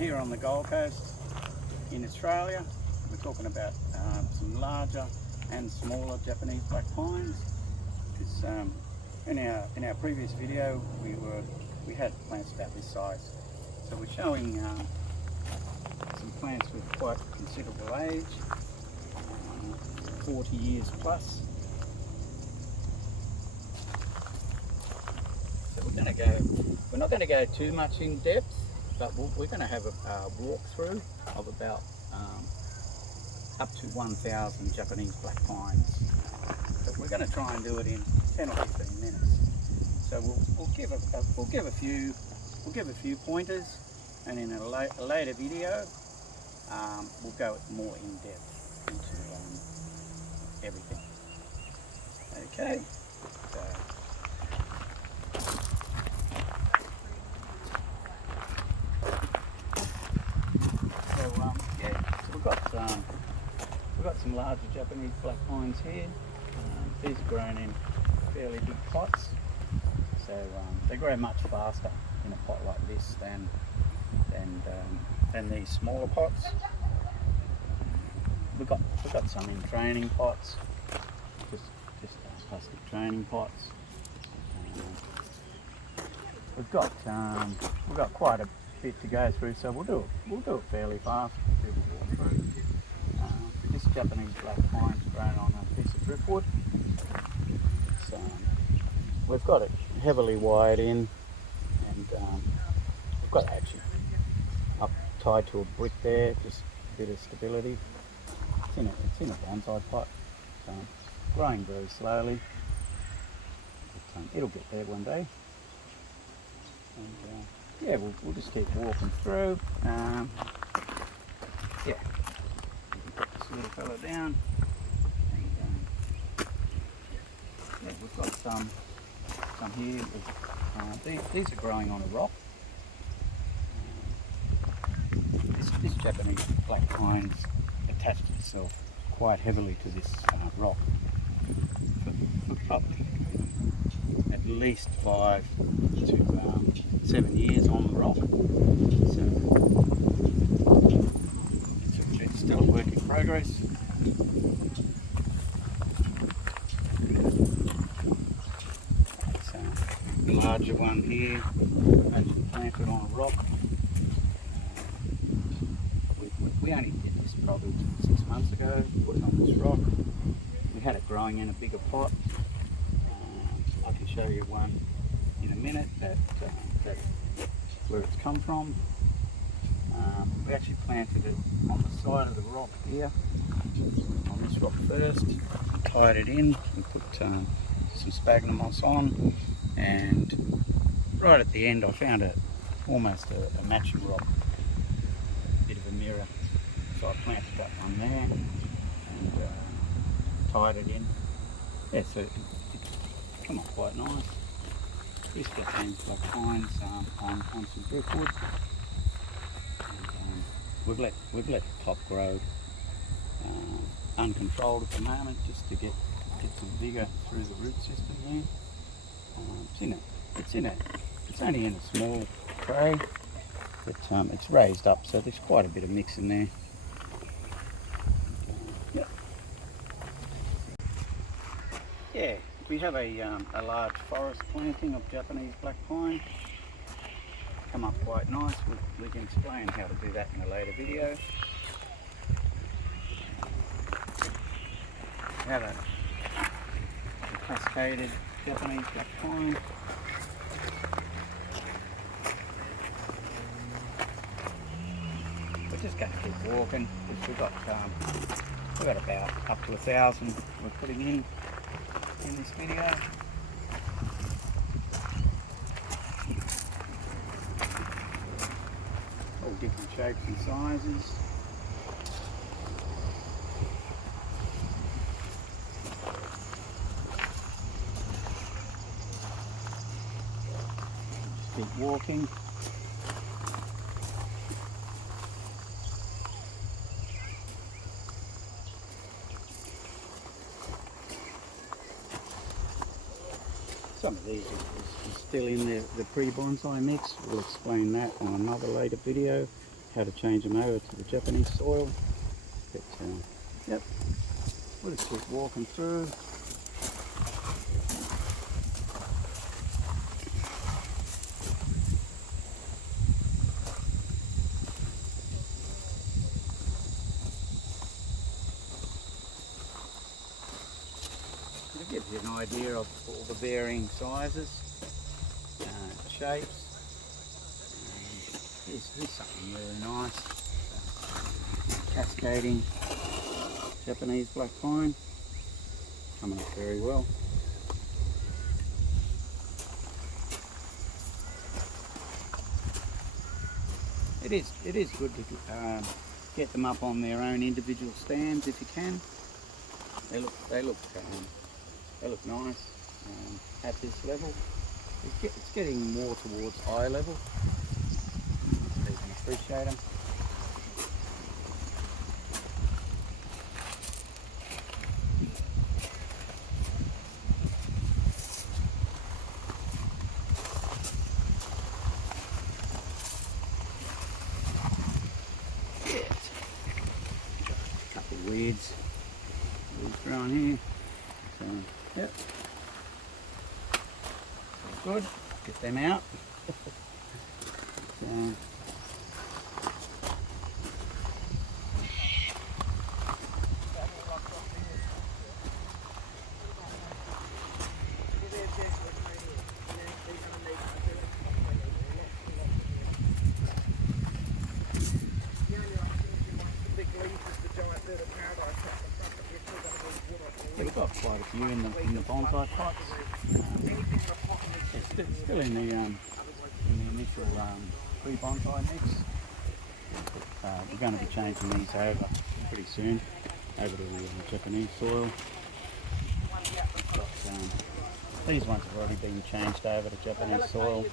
here on the Gold Coast in Australia. We're talking about some larger and smaller Japanese black pines. In our previous video we had plants about this size. So we're showing some plants with quite considerable age, 40 years plus. So we're not going to go too much in depth, but we're going to have a walkthrough of about up to 1,000 Japanese black pines. But we're going to try and do it in 10 or 15 minutes. So we'll give a few pointers, and in a later video we'll go more in depth into everything. Okay. We've got some larger Japanese black pines here. These are grown in fairly big pots, so they grow much faster in a pot like this than these smaller pots. We've got some in training pots, just plastic training pots. We've got quite a bit to go through, so we'll do it fairly fast. This Japanese black pine is grown on a piece of driftwood. So we've got it heavily wired in, and we've got it actually up tied to a brick there, just a bit of stability. It's in a bonsai pot, growing very slowly. But, it'll get there one day. And yeah, we'll just keep walking through. Yeah. Put this little fella down, and yeah, we've got some here. These are growing on a rock. This Japanese black pine's attached itself quite heavily to this rock for probably at least 5 to 7 years on the rock. So it's still a work in progress. The larger one here, actually planted on a rock. We only did this probably 6 months ago, put it on this rock. We had it growing in a bigger pot. I can show you one in a minute that's where it's come from. We actually planted it on the side of the rock here, on this rock first, tied it in, and put some sphagnum moss on, and right at the end I found almost a matching rock, a bit of a mirror, so I planted that one there and tied it in. Yeah, so it's come up quite nice. This Japanese black pines on some driftwood. We've let the top grow uncontrolled at the moment, just to get some vigour through the root system there. It's only in a small tray, but it's raised up, so there's quite a bit of mix in there. Yeah, we have a large forest planting of Japanese black pine. Come up quite nice. We can explain how to do that in a later video. We have a cascaded Japanese black pine. We're just going to keep walking because we've got about up to 1,000 we're putting in this video. All different shapes and sizes. Just keep walking. Some of these are still in the pre-bonsai mix. We'll explain that on another later video. how to change them over to the Japanese soil. But yep, we'll just keep walking through. It gives you an idea of all the varying sizes, shapes. Here's something really nice. Cascading Japanese black pine. Coming up very well. It is good to get them up on their own individual stands if you can. They look nice at this level. It's getting more towards eye level. So you can appreciate them. A couple of weeds growing here. So, yep. Good. Get them out. So, we've got quite a few in the bonsai pots. It's still in the initial pre-bonsai mix. We're going to be changing these over pretty soon over to the Japanese soil. These ones have already been changed over to Japanese soil,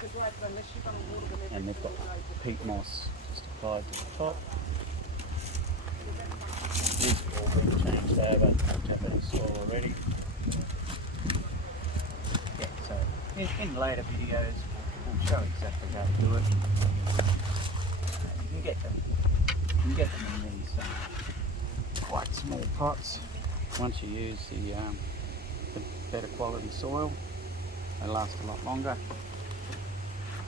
and they've got peat moss just applied to the top. These have all been changed over to Japanese soil already. Yeah, so in later videos we'll show exactly how to do it. You can get them in these quite small pots. Once you use the better quality soil, they last a lot longer.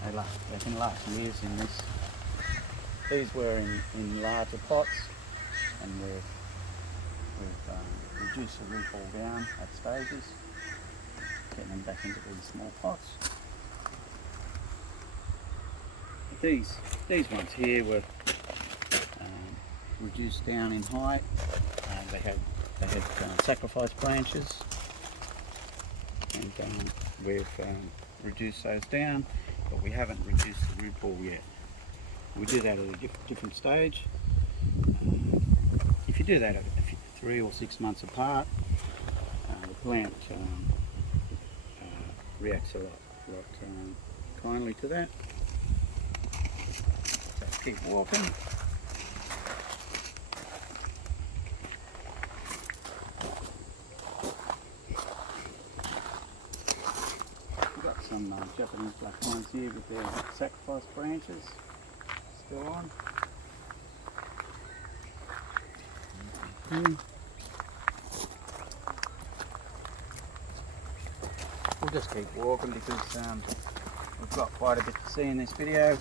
They can last years in this. These were in larger pots, and we've reduced the root ball down at stages, getting them back into these small pots. These ones here were reduced down in height. They had sacrifice branches, and we've reduced those down, but we haven't reduced the root ball yet. We do that at a different stage. If you do that at 3 or 6 months apart, the plant reacts a lot kindly to that. So keep walking. We've got some Japanese black pines here with their sacrifice branches still on. We'll just keep walking because we've got quite a bit to see in this video.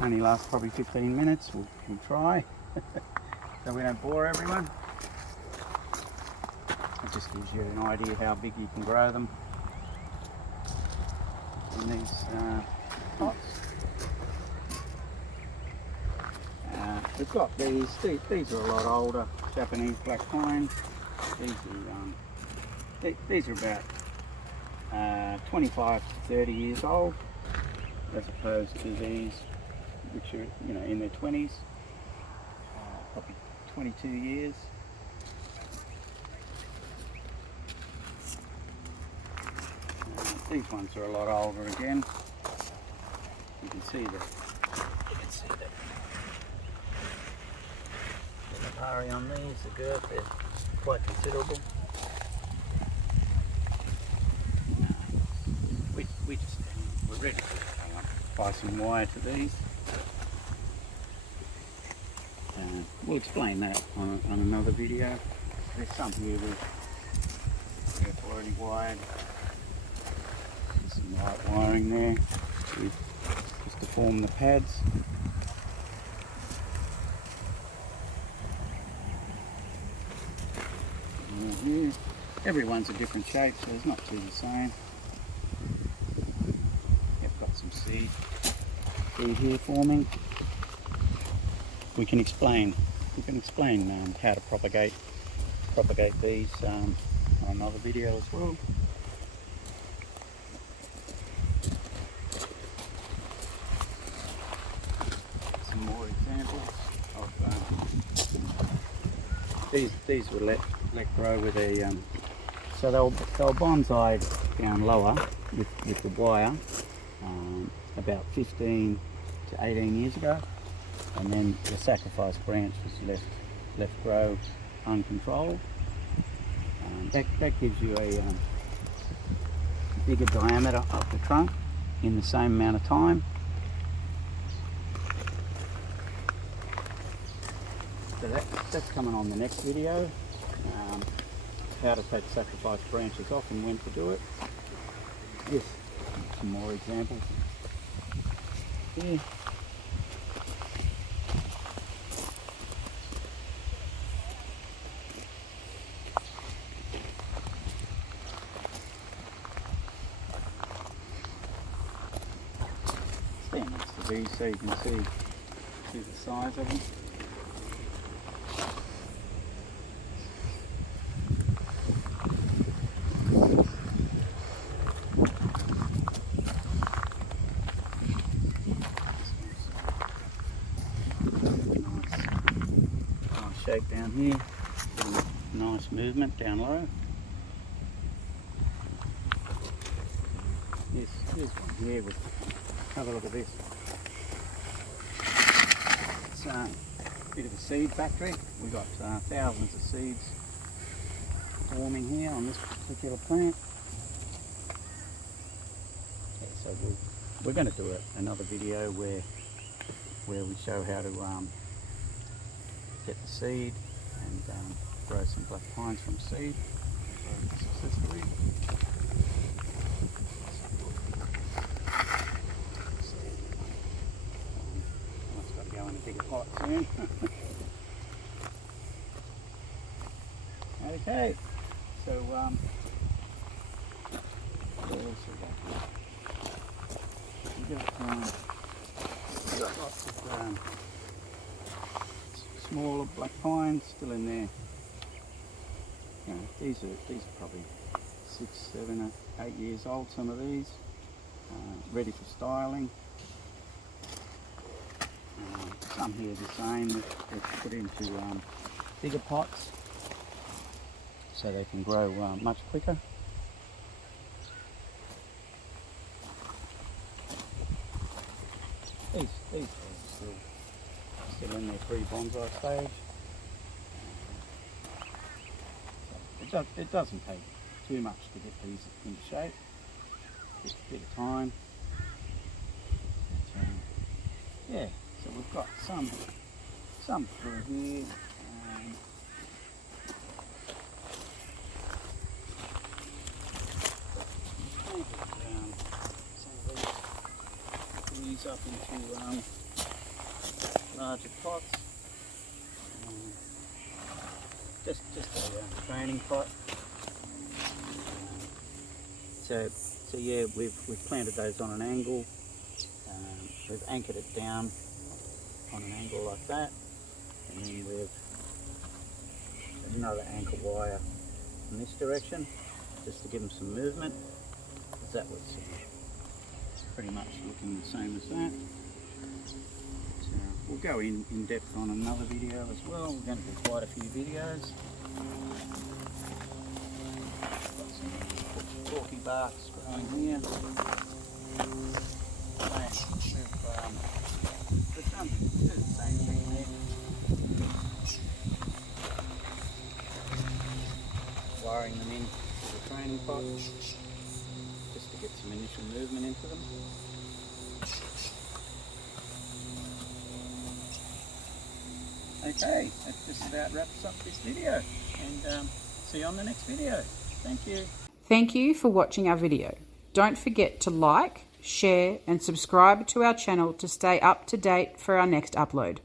Only lasts probably 15 minutes. We'll try so we don't bore everyone. It just gives you an idea how big you can grow them in these pots. We've got these are a lot older Japanese black pine. These are about 25 to 30 years old, as opposed to these, which are in their 20s, probably 22 years. These ones are a lot older again. You can see the Pari on these, the girth, they're quite considerable. We're ready for that one. apply some wire to these. We'll explain that on another video. There's some here we've already wired. There's some light wiring there just to form the pads. Here. Everyone's a different shape, so it's not two the same. I've got some seed here forming. We can explain how to propagate these on another video as well. Some more examples of these were let grow with a so they were bonsai'd down lower with the wire about 15 to 18 years ago. And then the sacrifice branch was left grow uncontrolled. That gives you a bigger diameter of the trunk in the same amount of time. So that's coming on the next video. How to take sacrifice branches off and when to do it. Yes, some more examples here. Stand next to these so you can see the size of them. Nice shape down here. Nice movement down low. Yes, here's one here. Have a look at this. It's a bit of a seed factory. We've got thousands of seeds forming here on this particular plant. Yeah, so we're going to do another video where we show how to get the seed and grow some black pines from seed successfully. Bigger pot soon. Okay, so what else we got here? We got lots of smaller black pines still in there. You know, these are probably 6, 7, 8 years old. Some of these ready for styling. Some here the same, they're put into bigger pots so they can grow much quicker. These are still in their pre-bonsai stage. It doesn't take too much to get these into shape, just a bit of time. Yeah. So we've got some through here. Some of these up into larger pots. Just a training pot. So yeah, we've planted those on an angle. We've anchored it down on an angle like that, and then we've another anchor wire in this direction just to give them some movement, because that was pretty much looking the same as that. So we'll go in depth on another video as well. We're going to do quite a few videos. Got some corky barks growing here. Do the same thing there. Wiring them into the training pot just to get some initial movement into them. Okay, that just about wraps up this video, and see you on the next video. Thank you. Thank you for watching our video. Don't forget to like, share and subscribe to our channel to stay up to date for our next upload.